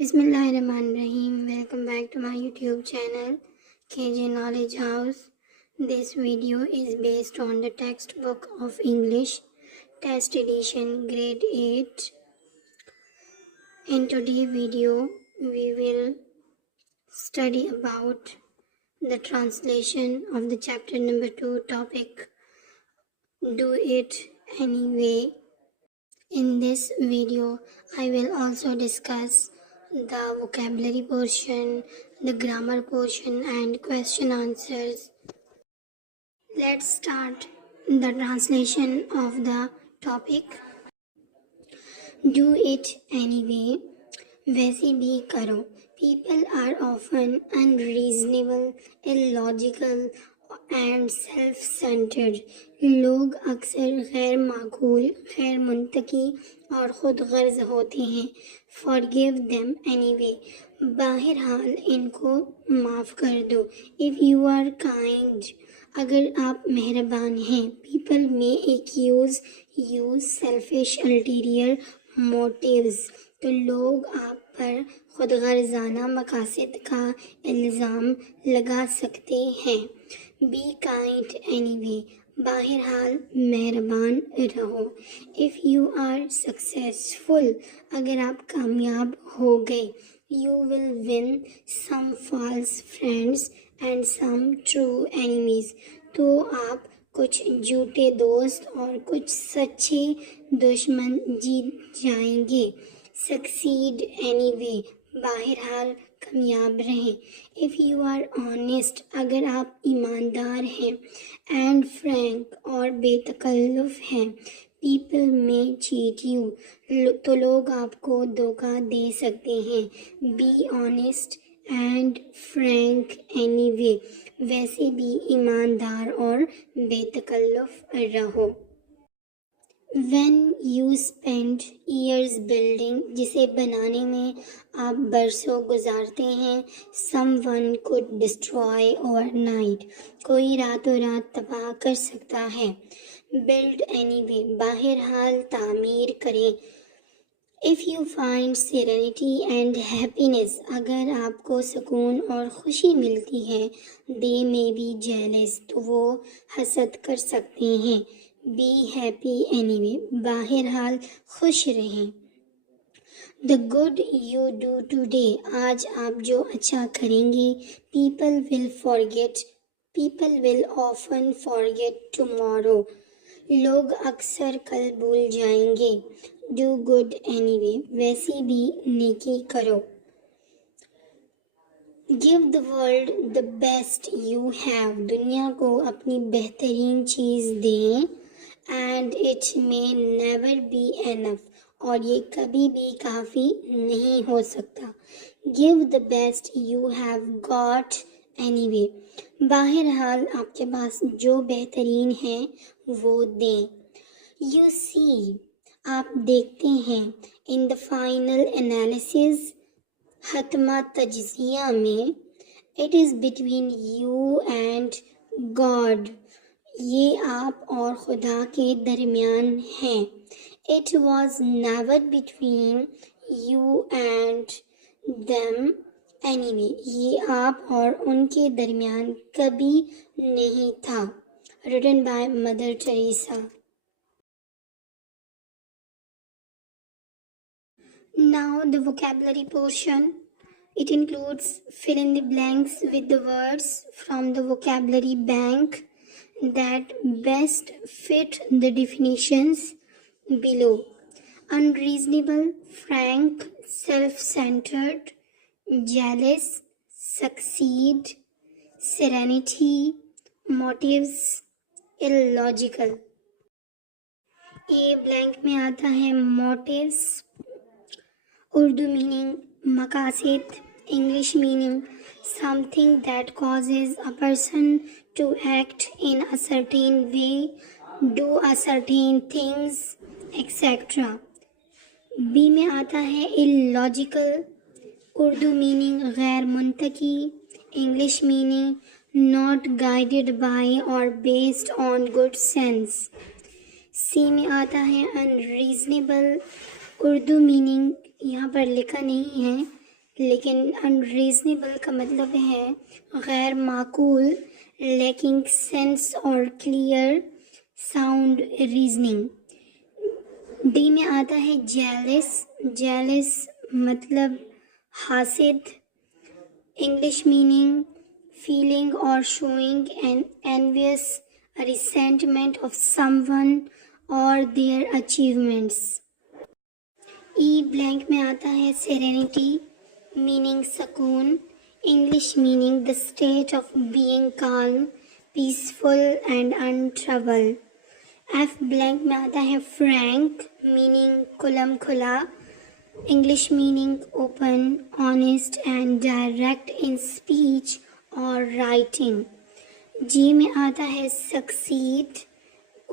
Bismillahirrahmanirrahim. Welcome back to my YouTube channel KJ Knowledge House. This video is based on the textbook of English Test Edition Grade 8. In today's video, we will study about the translation of the chapter number 2 topic, Do It Anyway. In this video, I will also discuss the vocabulary portion, the grammar portion and question answers. Let's start the translation of the topic. Do it anyway. वैसे भी करो. People are often unreasonable, illogical and self-centered. लोग अक्सर गैर माकूल, गैर मुंतकी और खुद गर्ज होते हैं. Forgive them anyway. बहरहाल इनको माफ़ कर दो. If you are kind, अगर आप मेहरबान हैं. People may accuse you selfish ulterior motives. तो लोग आप पर खुद गर्जाना मकासद का इल्ज़ाम लगा सकते हैं. Be kind anyway. बहरहाल मेहरबान रहो. If you are successful, अगर आप कामयाब हो गए. You will win some false friends and some true enemies. तो आप कुछ झूठे दोस्त और कुछ सच्चे दुश्मन जीत जाएंगे. Succeed anyway. बहरहाल कामयाब रहें. If you are honest, अगर आप ईमानदार हैं. And frank और बेतकल्लुफ़ हैं. People may cheat you. तो लोग आपको धोखा दे सकते हैं. Be honest and frank anyway. वैसे भी ईमानदार और बेतकल्लुफ़ रहो. When you spend years building, जिसे बनाने में आप बरसों गुजारते हैं. Someone could destroy overnight. कोई रातों रात तबाह कर सकता है. Build anyway. बहरहाल तामीर करें. If you find serenity and happiness, अगर आपको सुकून और खुशी मिलती है. They may be jealous. तो वो हसद कर सकते हैं. Be happy anyway. बहरहाल खुश रहें. The good you do today. आज आप जो अच्छा करेंगे. People will often forget tomorrow. लोग अक्सर कल भूल जाएंगे. Do good anyway. वैसे भी नेकी करो. Give the world the best you have. दुनिया को अपनी बेहतरीन चीज़ दें. And it may never be enough. और ये कभी भी काफ़ी नहीं हो सकता. Give the best you have got anyway. बहरहाल आपके पास जो बेहतरीन है वो दें. You see, आप देखते हैं. In the final analysis, हतमा तजज़िया में. It is between you and God. ये आप और खुदा के दरमियान है. It was never between you and them anyway. ये आप और उनके दरमियान कभी नहीं था. Written by Mother Teresa. Now the vocabulary portion. It includes fill in the blanks with the words from the vocabulary bank that best fit the definitions below. Unreasonable, frank, self-centered, jealous, succeed, serenity, motives, illogical. A blank में आता है motives. Urdu meaning मकासद. English meaning something that causes a person to act in a certain way, do a certain things, etc. B में आता है illogical. Urdu meaning गैर मुंतकी. English meaning not guided by or based on good sense. C में आता है unreasonable. Urdu meaning यहाँ पर लिखा नहीं है. लेकिन अनरीजनेबल का मतलब है गैर माकूल, लैकिंग सेंस और क्लियर साउंड रीजनिंग। डी में आता है जेलस। जेलस मतलब हासिद। English meaning feeling or showing an envious resentment of someone or their achievements. E blank में आता है serenity meaning सुकून, English meaning the state of being calm, peaceful and untroubled. F blank में आता है frank meaning खुलम खुला, English meaning open, honest and direct in speech और writing. G में आता है सक्सीड,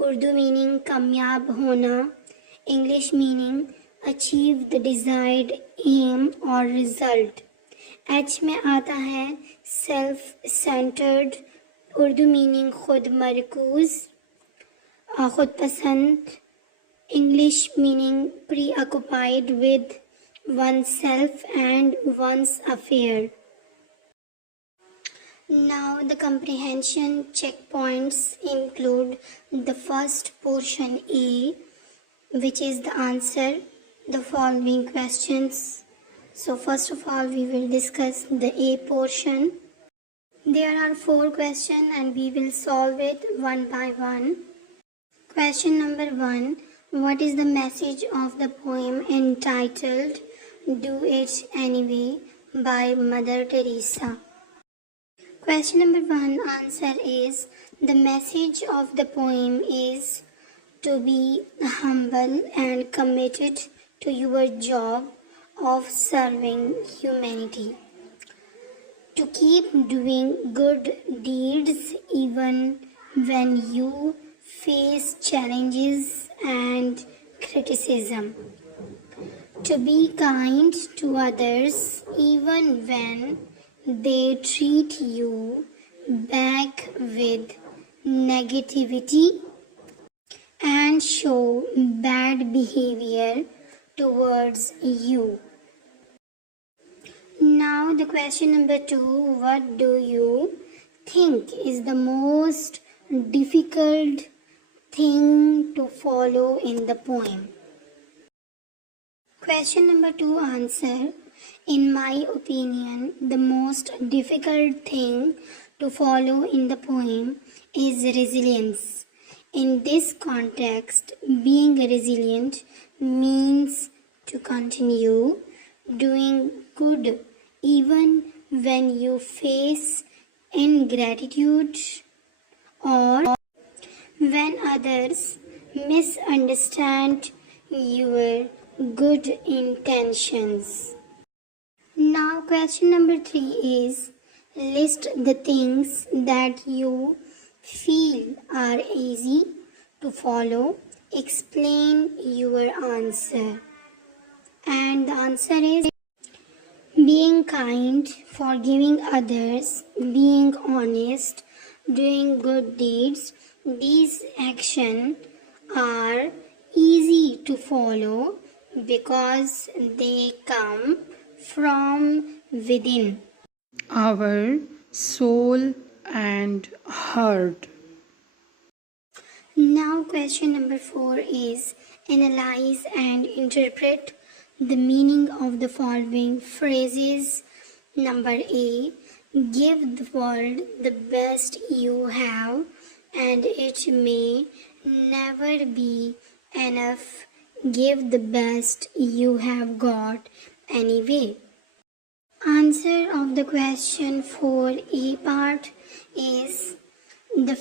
उर्दू मीनिंग कामयाब होना, English meaning achieve the desired aim और रिजल्ट। एच में आता है सेल्फ सेंटर्ड, उर्दू मीनिंग खुद मरकूज, खुद पसंद, English meaning preoccupied with oneself and one's affair. Now the comprehension checkpoints include the first portion A, which is the answer the following questions. So first of all we will discuss the A portion. There are 4 questions and we will solve it one by one. Question number 1. What is the message of the poem entitled Do It Anyway by Mother Teresa? Question number 1 answer is the message of the poem is to be humble and committed to your job of serving humanity. To keep doing good deeds even when you face challenges and criticism. To be kind to others even when they treat you back with negativity and show bad behavior towards you. Now the question number 2, what do you think is the most difficult thing to follow in the poem? Question number 2 answer, in my opinion, the most difficult thing to follow in the poem is resilience. In this context, being resilient means to continue doing good even when you face ingratitude or when others misunderstand your good intentions. Now question number 3 is list the things that you feel are easy to follow. Explain your answer. And the answer is being kind, forgiving others, being honest, doing good deeds. These actions are easy to follow because they come from within our soul and heart. Now question number 4 is analyze and interpret the meaning of the following phrases. Number A, give the world the best you have and it may never be enough. Give the best you have got anyway. Answer of the question for A part is the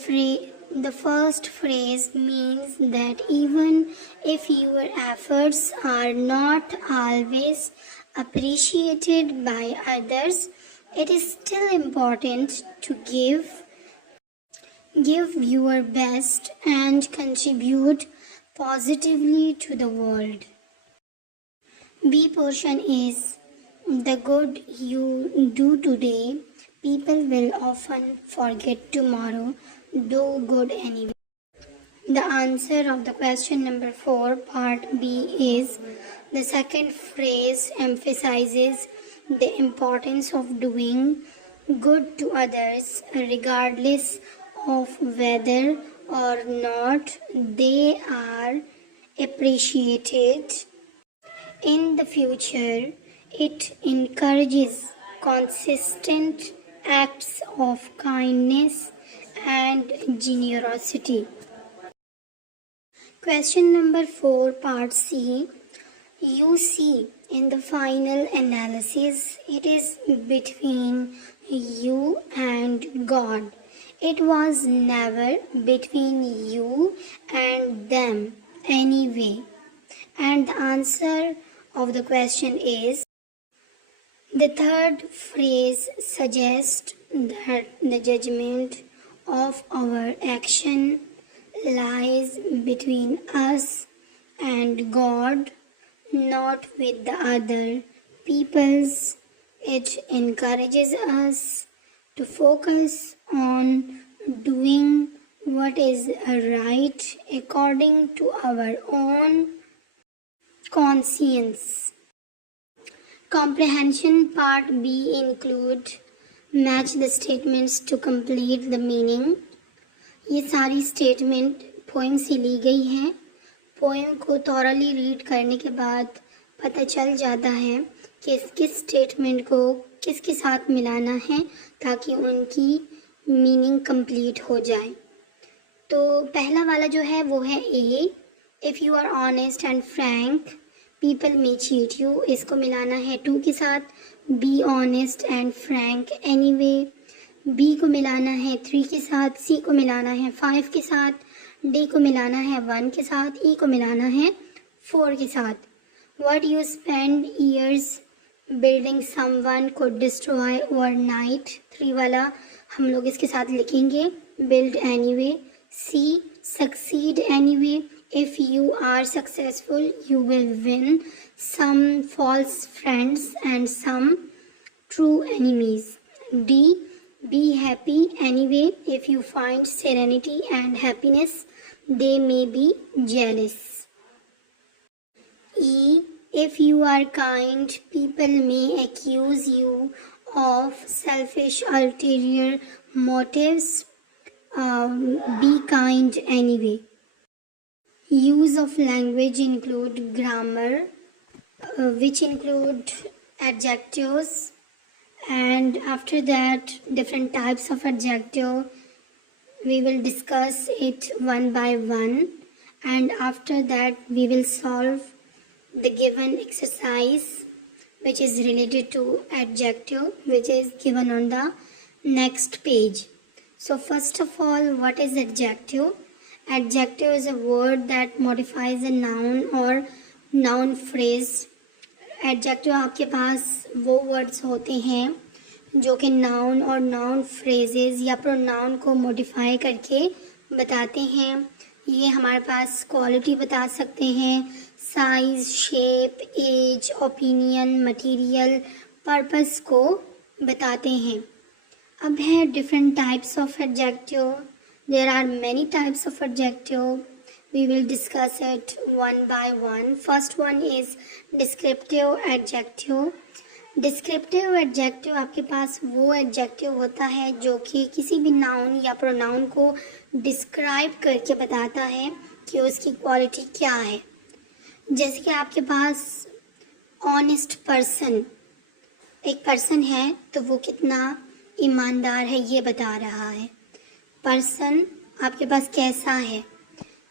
first phrase means that even if your efforts are not always appreciated by others, it is still important to give your best and contribute positively to the world. B portion is the good you do today, people will often forget tomorrow. Do good anyway. The answer of the question number 4, part B is the second phrase emphasizes the importance of doing good to others regardless of whether or not they are appreciated. In the future, it encourages consistent acts of kindness and generosity. Question number 4, part C. You see, in the final analysis, it is between you and God. It was never between you and them anyway. And the answer of the question is, the third phrase suggests that the judgment of our action lies between us and God, not with the other peoples. It encourages us to focus on doing what is right according to our own conscience. Comprehension part B include match the statements to complete the meaning. ये सारी statement poem से ली गई हैं. Poem को thoroughly read करने के बाद पता चल जाता है कि किस स्टेटमेंट को किसके साथ मिलाना है ताकि उनकी मीनिंग कंप्लीट हो जाए. तो पहला वाला जो है वो है A. If you are honest and frank people may cheat you. इसको मिलाना है 2 के साथ. B honest and frank anyway. B को मिलाना है 3 के साथ. सी को मिलाना है 5 के साथ. डी को मिलाना है 1 के साथ. ई को मिलाना है 4 के साथ. What you spend years building someone could destroy overnight. 3 वाला हम लोग इसके साथ लिखेंगे build anyway. C succeed anyway. If you are successful, you will win some false friends and some true enemies. D be happy anyway. If you find serenity and happiness, they may be jealous. E. If you are kind, people may accuse you of selfish ulterior motives. Be kind anyway. Use of language include grammar, which include adjectives, and after that different types of adjective. We will discuss it one by one, and after that we will solve the given exercise which is related to adjective, which is given on the next page. So first of all, what is adjective? Adjective is a word that modifies a noun or noun phrase. Adjective आपके पास वो words होते हैं जो कि noun और noun phrases या pronoun को modify करके बताते हैं. ये हमारे पास क्वालिटी बता सकते हैं, size, shape, age, opinion, material, purpose को बताते हैं. अब है different types of adjective. There are many types of adjective. We will discuss it one by one. First one is descriptive adjective. Descriptive adjective आपके पास वो एडजेक्टिव होता है जो कि किसी भी नाउन या प्रोनाउन को डिस्क्राइब करके बताता है कि उसकी क्वालिटी क्या है. जैसे कि आपके पास ऑनेस्ट पर्सन, एक पर्सन है तो वो कितना ईमानदार है ये बता रहा है. पर्सन आपके पास कैसा है,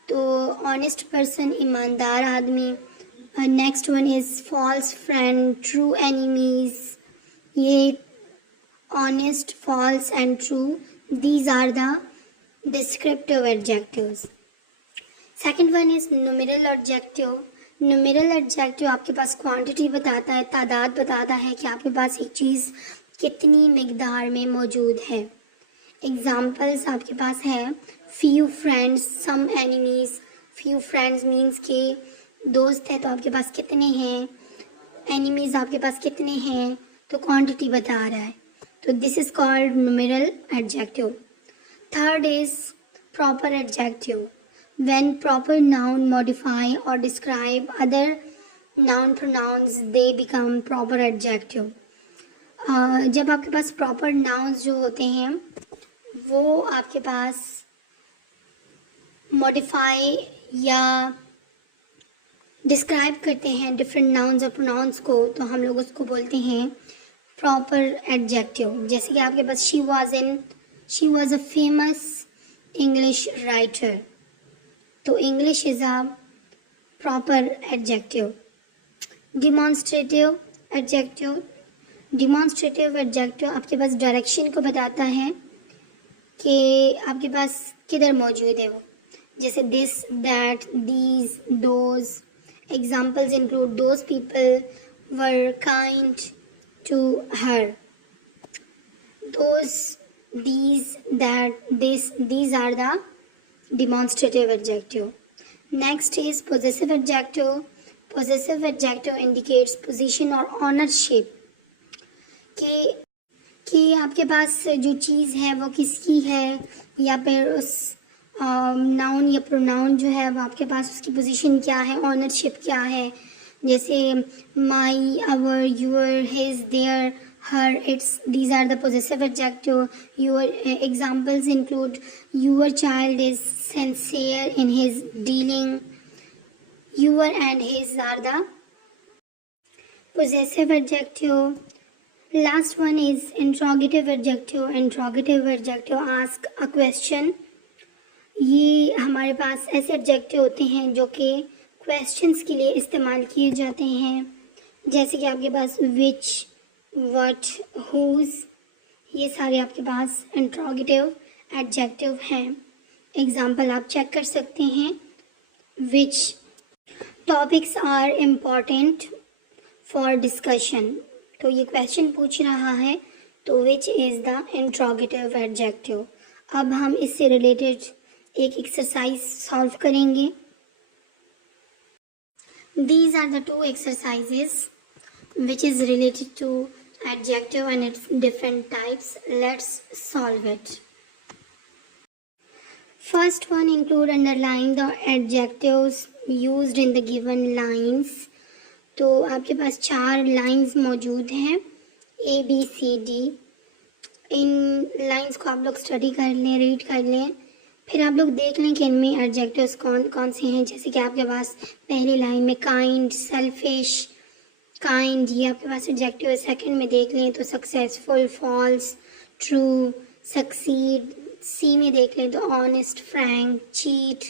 तो ऑनेस्ट पर्सन ईमानदार आदमी. Next one is false friend, true enemies. ये honest, false and true, these are the descriptive adjectives. Second one is numeral adjective. Numeral adjective आपके पास क्वांटिटी बताता है, तादाद बताता है कि आपके पास एक चीज़ कितनी मिकदार में मौजूद है. एग्जाम्पल्स आपके पास है फ्यू फ्रेंड्स, सम एनिमीज. फ्यू फ्रेंड्स मीन्स कि दोस्त है तो आपके पास कितने हैं. एनिमीज आपके पास कितने हैं, तो क्वांटिटी बता रहा है. तो this is called numeral adjective. Third is proper adjective. When proper noun modify or describe other noun pronouns, they become proper adjective. जब आपके पास प्रॉपर नाउन्स जो होते हैं वो आपके पास मॉडिफाई या डिस्क्राइब करते हैं डिफरेंट नाउन्स और प्रोनाउंस को, तो हम लोग उसको बोलते हैं प्रॉपर एडजेक्टिव। जैसे कि आपके पास she was a famous English writer, तो English is a proper adjective. Demonstrative adjective आपके पास डायरेक्शन को बताता है कि आपके पास किधर मौजूद है वो, जैसे this, that, these, those. Examples include those people were kind to her. Those, these, that, this, these are the demonstrative adjective. Next is possessive adjective. Possessive adjective indicates position or ownership. कि आपके पास जो चीज़ है वो किसकी है, या फिर उस नाउन या प्रोनाउन जो है वो आपके पास उसकी पोजीशन क्या है, ऑनरशिप क्या है। जैसे my, our, your, his, their, her, its, these are the possessive adjective. Your examples include your child is sincere in his dealing. Your and his are the possessive adjective. Last one is interrogative adjective. Interrogative adjective ask a question. ये हमारे पास ऐसे adjective होते हैं जो कि questions के लिए इस्तेमाल किए जाते हैं, जैसे कि आपके पास which, what, whose, ये सारे आपके पास इंट्रोगेटिव एडजेक्टिव हैं। एग्जाम्पल आप चेक कर सकते हैं। Which topics are important for discussion, तो ये क्वेश्चन पूछ रहा है, तो which is the interrogative adjective. अब हम इससे रिलेटेड एक एक्सरसाइज सॉल्व करेंगे। These are the 2 exercises which is related to adjective and its different types. Let's solve it. First one, include underline the adjectives used in the given lines. तो आपके पास 4 lines मौजूद हैं, A, B, C, D। In lines को आप लोग study कर लें, read कर लें, फिर आप लोग देख लें कि इनमें एडजेक्टिव्स कौन कौन से हैं। जैसे कि आपके पास पहली लाइन में काइंड, सेल्फिश, काइंड, ये आपके पास एडजेक्टिव है। सेकंड में देख लें तो सक्सेसफुल, फॉल्स, ट्रू, सक्सीड। सी में देख लें तो honest, Frank, cheat,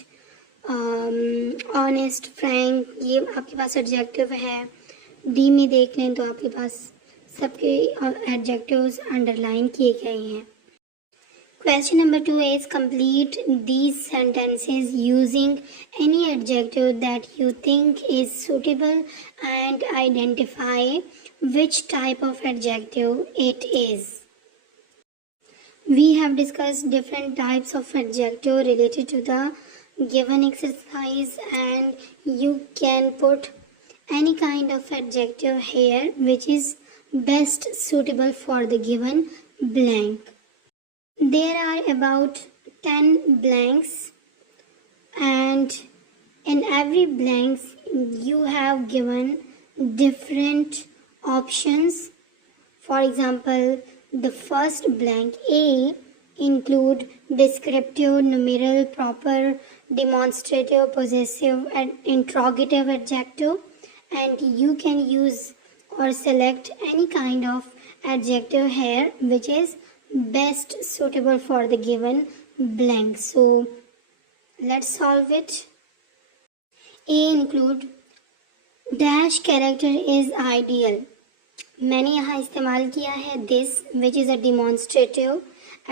honest, Frank, ये आपके पास एडजेक्टिव है। डी में देख लें तो आपके पास सबके एडजेक्टिव्स अंडरलाइन किए गए हैं। Question number 2 is complete these sentences using any adjective that you think is suitable and identify which type of adjective it is. We have discussed different types of adjective related to the given exercise, and you can put any kind of adjective here which is best suitable for the given blank. There are about 10 blanks, and in every blanks you have given different options. For example, the first blank A include descriptive, numeral, proper, demonstrative, possessive and interrogative adjective, and you can use or select any kind of adjective here which is best suitable for the given blank. So let's solve it. A include dash character is ideal. मैंने यहाँ इस्तेमाल किया है this which is a demonstrative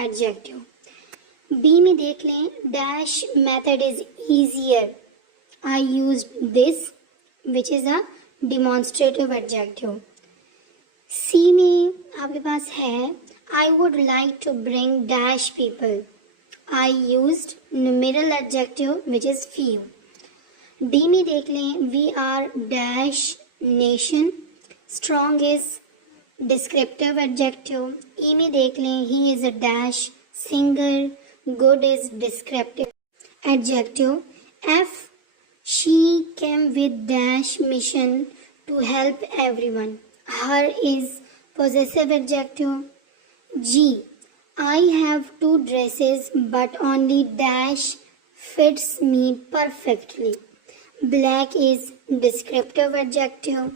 adjective. B में देख लें dash method is easier. I used this which is a demonstrative adjective. C में आपके पास है I would like to bring dash people. I used numeral adjective which is few. D में देख लें we are dash nation. Strong is descriptive adjective. E में देख लें he is a dash singer. Good is descriptive adjective. F she came with dash mission to help everyone. Her is possessive adjective. G. I have two dresses but only dash fits me perfectly. Black is descriptive adjective.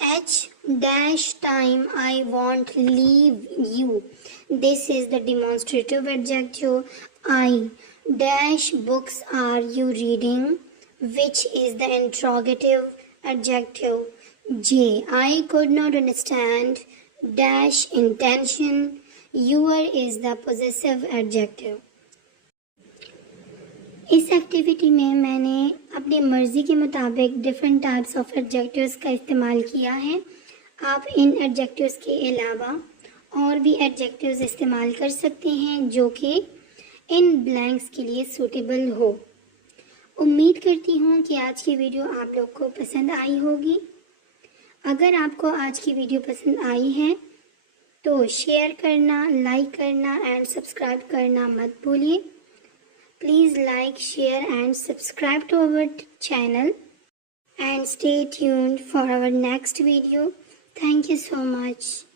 H dash time I won't leave you. This is the demonstrative adjective. I dash books are you reading, which is the interrogative adjective. J I could not understand dash intention. Your is the possessive adjective. इस activity में मैंने अपनी मर्ज़ी के मुताबिक different types of adjectives का इस्तेमाल किया है. आप इन एडजेक्टिव्स के अलावा और भी एडजेक्टिव्स इस्तेमाल कर सकते हैं जो कि इन ब्लैंक्स के लिए सूटेबल हो. उम्मीद करती हूँ कि आज की वीडियो आप लोग को पसंद आई होगी. अगर आपको आज की वीडियो पसंद आई है तो शेयर करना, लाइक करना एंड सब्सक्राइब करना मत भूलिए. Please like, share and subscribe to our channel and stay tuned for our next video. Thank you so much.